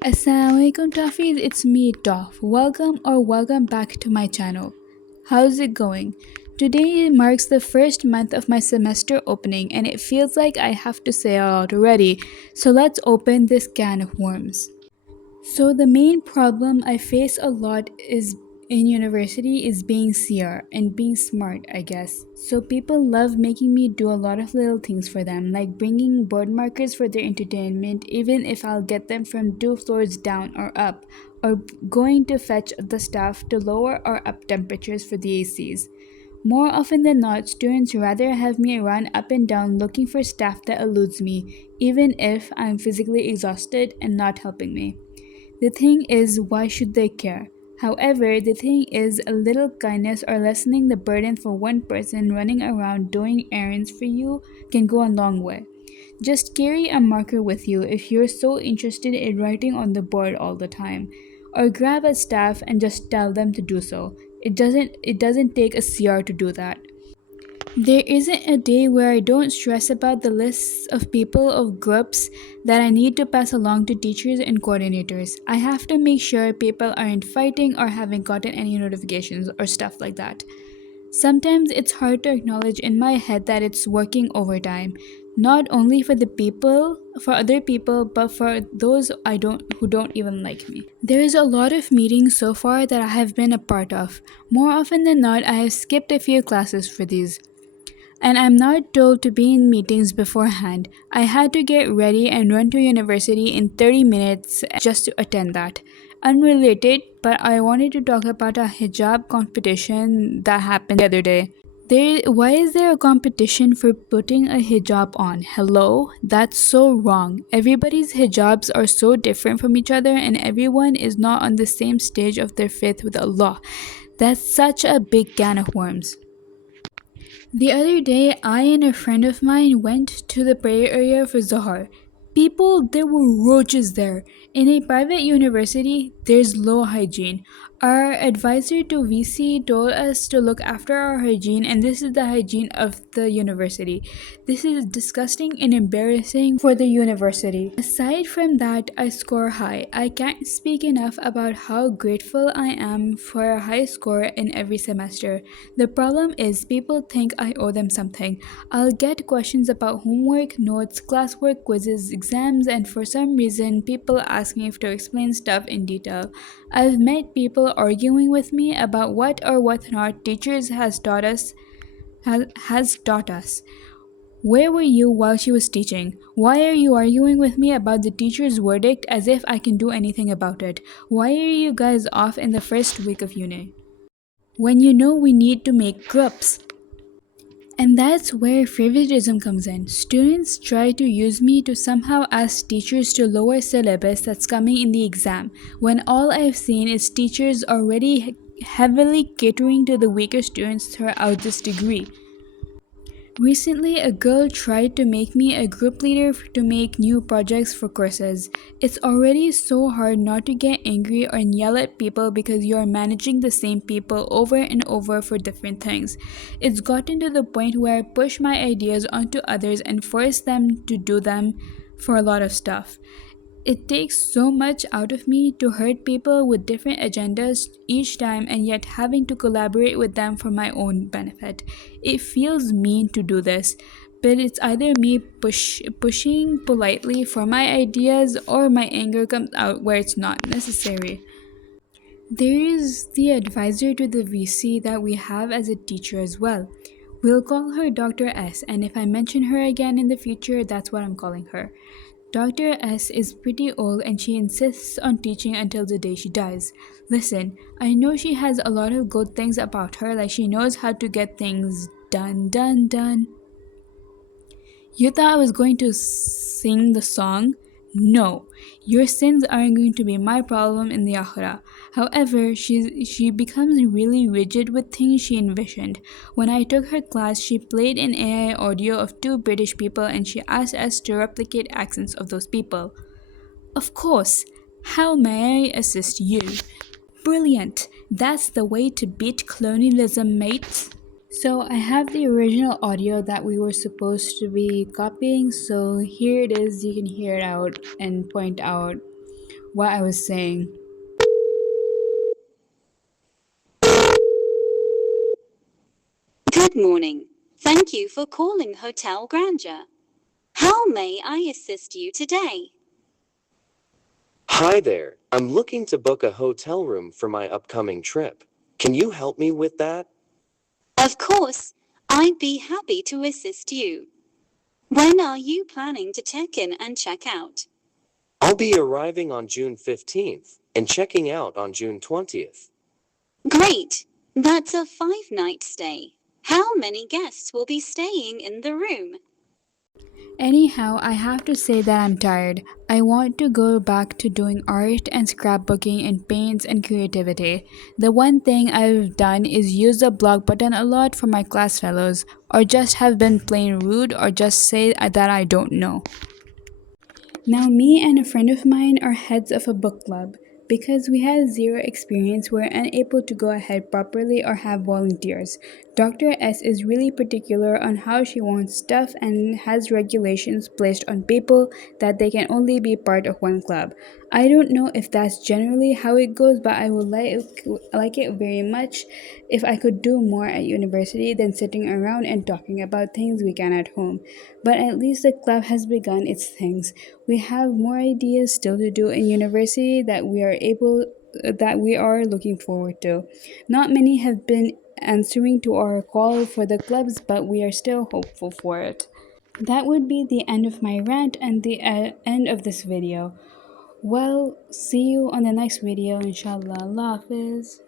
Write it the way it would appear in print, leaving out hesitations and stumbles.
Assalamualaikum Toffies, it's me Toph. Welcome back to my channel. How's it going? Today marks the first month of my semester opening and it feels like I have to say a lot already, so let's open this can of worms. So the main problem I face a lot is in university is being CR and being smart, I guess. So people love making me do a lot of little things for them, like bringing board markers for their entertainment, even if I'll get them from 2 floors down or up, or going to fetch the staff to lower or up temperatures for the ACs. More often than not, students rather have me run up and down looking for staff that eludes me, even if I'm physically exhausted and not helping me. The thing is, why should they care? However, the thing is, a little kindness or lessening the burden for one person running around doing errands for you can go a long way. Just carry a marker with you if you're so interested in writing on the board all the time. Or grab a staff and just tell them to do so. It doesn't take a CR to do that. There isn't a day where I don't stress about the lists of people of groups that I need to pass along to teachers and coordinators. I have to make sure people aren't fighting or haven't gotten any notifications or stuff like that. Sometimes it's hard to acknowledge in my head that it's working overtime, not only for other people, but for those I don't who don't even like me. There is a lot of meetings so far that I have been a part of. More often than not, I have skipped a few classes for these. And I'm not told to be in meetings beforehand. I had to get ready and run to university in 30 minutes just to attend that. Unrelated, but I wanted to talk about a hijab competition that happened the other day. Why is there a competition for putting a hijab on? Hello? That's so wrong. Everybody's hijabs are so different from each other and everyone is not on the same stage of their faith with Allah. That's such a big can of worms. The other day, I and a friend of mine went to the prayer area for Zohar. There were roaches there. In a private university, there's low hygiene. Our advisor to VC told us to look after our hygiene, and this is the hygiene of the university. This is disgusting and embarrassing for the university. Aside from that, I score high. I can't speak enough about how grateful I am for a high score in every semester. The problem is, people think I owe them something. I'll get questions about homework, notes, classwork, quizzes, exams, and for some reason, people ask me to explain stuff in detail. I've met people arguing with me about what or what not teachers has taught us. Where were you while she was teaching? Why are you arguing with me about the teacher's verdict as if I can do anything about it? Why are you guys off in the first week of uni? When you know we need to make groups. And that's where favoritism comes in. Students try to use me to somehow ask teachers to lower syllabus that's coming in the exam, when all I've seen is teachers already heavily catering to the weaker students throughout this degree. Recently, a girl tried to make me a group leader to make new projects for courses. It's already so hard not to get angry or yell at people because you're managing the same people over and over for different things. It's gotten to the point where I push my ideas onto others and force them to do them for a lot of stuff. It takes so much out of me to hurt people with different agendas each time and yet having to collaborate with them for my own benefit. It feels mean to do this, but it's either me pushing politely for my ideas or my anger comes out where it's not necessary. There is the advisor to the VC that we have as a teacher as well. We'll call her Dr. S, and if I mention her again in the future, that's what I'm calling her. Dr. S is pretty old and she insists on teaching until the day she dies. Listen, I know she has a lot of good things about her, like she knows how to get things done. You thought I was going to sing the song? No, your sins aren't going to be my problem in the Akhirah. However, she becomes really rigid with things she envisioned. When I took her class, she played an AI audio of two British people and she asked us to replicate accents of those people. Of course, how may I assist you? Brilliant! That's the way to beat colonialism, mates. So I have the original audio that we were supposed to be copying, so here it is. You can hear it out and point out what I was saying. Good morning. Thank you for calling Hotel Grandeur. How may I assist you today? Hi there. I'm looking to book a hotel room for my upcoming trip. Can you help me with that? Of course, I'd be happy to assist you. When are you planning to check in and check out? I'll be arriving on June 15th and checking out on June 20th. Great! That's a 5-night stay. How many guests will be staying in the room? Anyhow, I have to say that I'm tired. I want to go back to doing art and scrapbooking and paints and creativity. The one thing I've done is use the blog button a lot for my class fellows, or just have been plain rude, or just say that I don't know. Now, me and a friend of mine are heads of a book club. Because we had zero experience, we're unable to go ahead properly or have volunteers. Dr. S is really particular on how she wants stuff and has regulations placed on people that they can only be part of one club. I don't know if that's generally how it goes, but I would like it very much if I could do more at university than sitting around and talking about things we can at home. But at least the club has begun its things. We have more ideas still to do in university that we are looking forward to. Not many have been answering to our call for the clubs, but we are still hopeful for it. That would be the end of my rant and the end of this video. Well, see you on the next video, inshallah. Allah Hafiz.